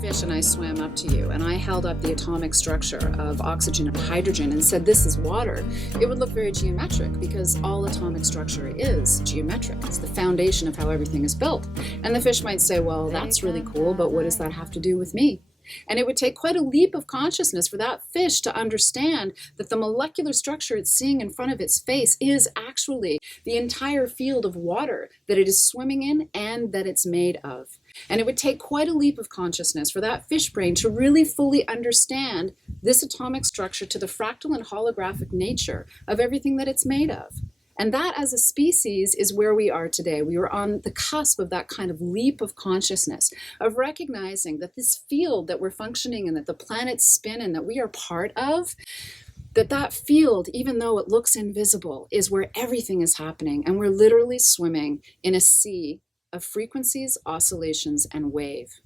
fish and I swam up to you and I held up the atomic structure of oxygen and hydrogen and said, this is water, it would look very geometric because all atomic structure is geometric. It's the foundation of how everything is built. And the fish might say, well, that's really cool, but what does that have to do with me? And it would take quite a leap of consciousness for that fish to understand that the molecular structure it's seeing in front of its face is actually the entire field of water that it is swimming in and that it's made of. And it would take quite a leap of consciousness for that fish brain to really fully understand this atomic structure to the fractal and holographic nature of everything that it's made of. And that as a species is where we are today. We are on the cusp of that kind of leap of consciousness, of recognizing that this field that we're functioning in, that the planets spin in, that we are part of, that field, even though it looks invisible, is where everything is happening. And we're literally swimming in a sea of frequencies, oscillations, and wave.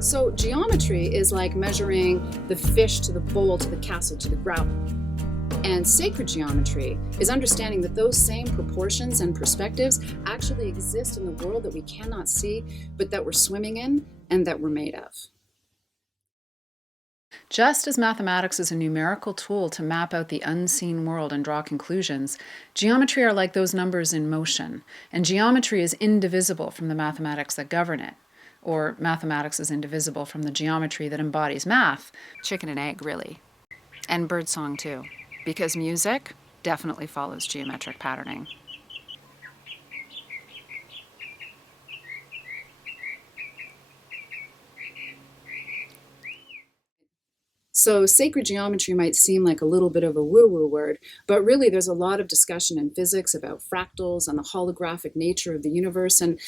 So geometry is like measuring the fish to the bowl, to the castle, to the gravel. And sacred geometry is understanding that those same proportions and perspectives actually exist in the world that we cannot see, but that we're swimming in and that we're made of. Just as mathematics is a numerical tool to map out the unseen world and draw conclusions, geometry are like those numbers in motion, and geometry is indivisible from the mathematics that govern it. Or mathematics is indivisible from the geometry that embodies math. Chicken and egg, really. And birdsong, too. Because music definitely follows geometric patterning. So sacred geometry might seem like a little bit of a woo-woo word, but really there's a lot of discussion in physics about fractals and the holographic nature of the universe. And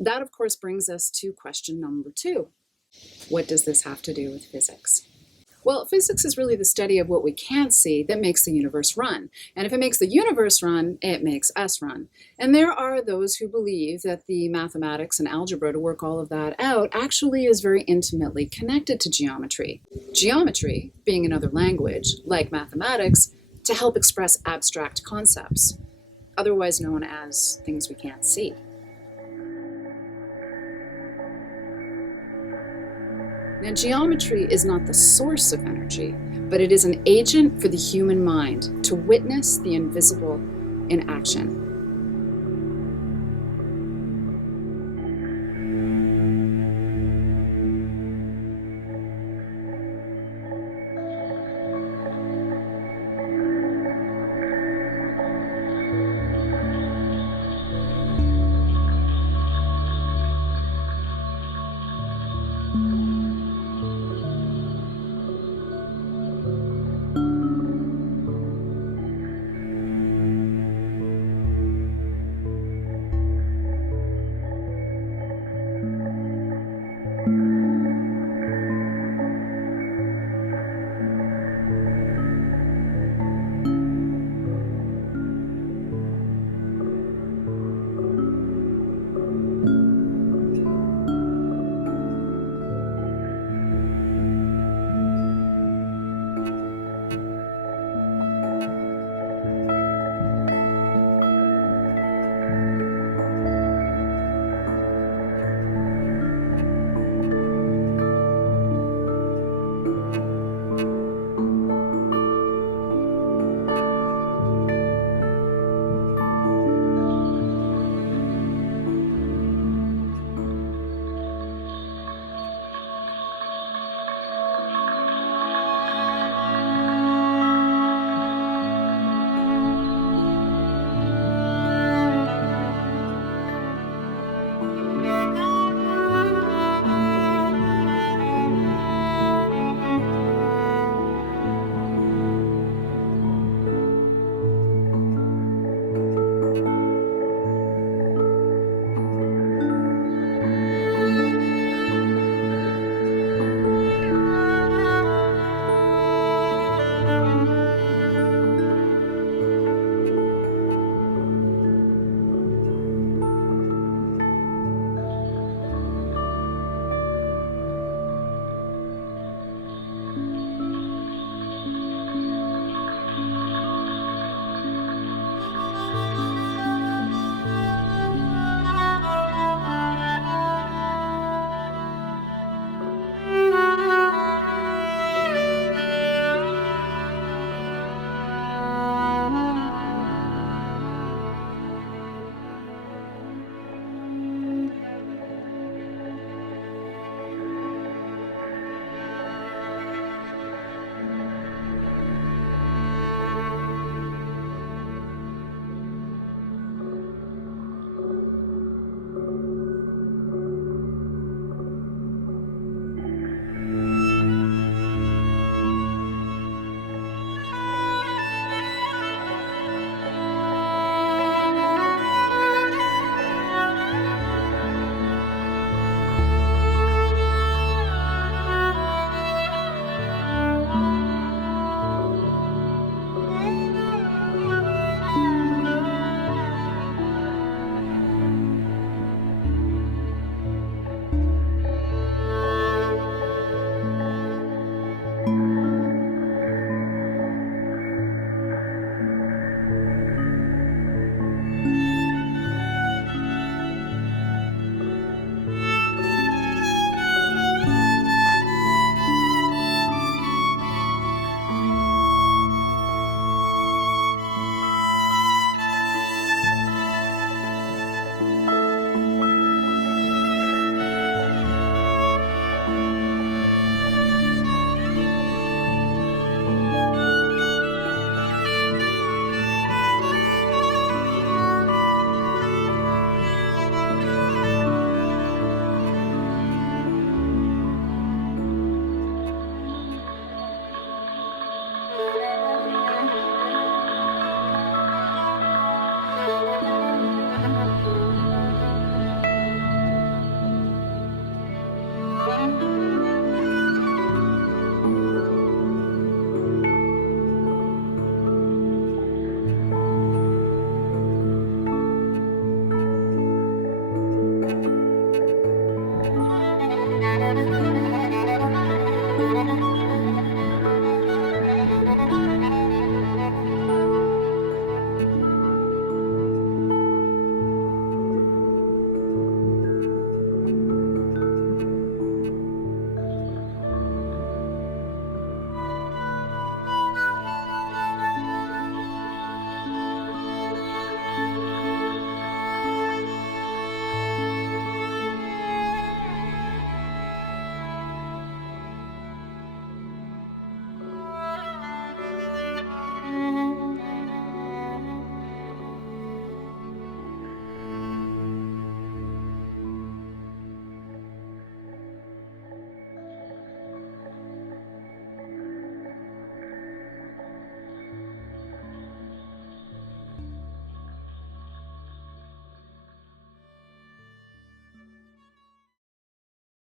that, of course, brings us to question number 2. What does this have to do with physics? Well, physics is really the study of what we can't see that makes the universe run. And if it makes the universe run, it makes us run. And there are those who believe that the mathematics and algebra to work all of that out actually is very intimately connected to geometry. Geometry being another language, like mathematics, to help express abstract concepts, otherwise known as things we can't see. Now, geometry is not the source of energy, but it is an agent for the human mind to witness the invisible in action.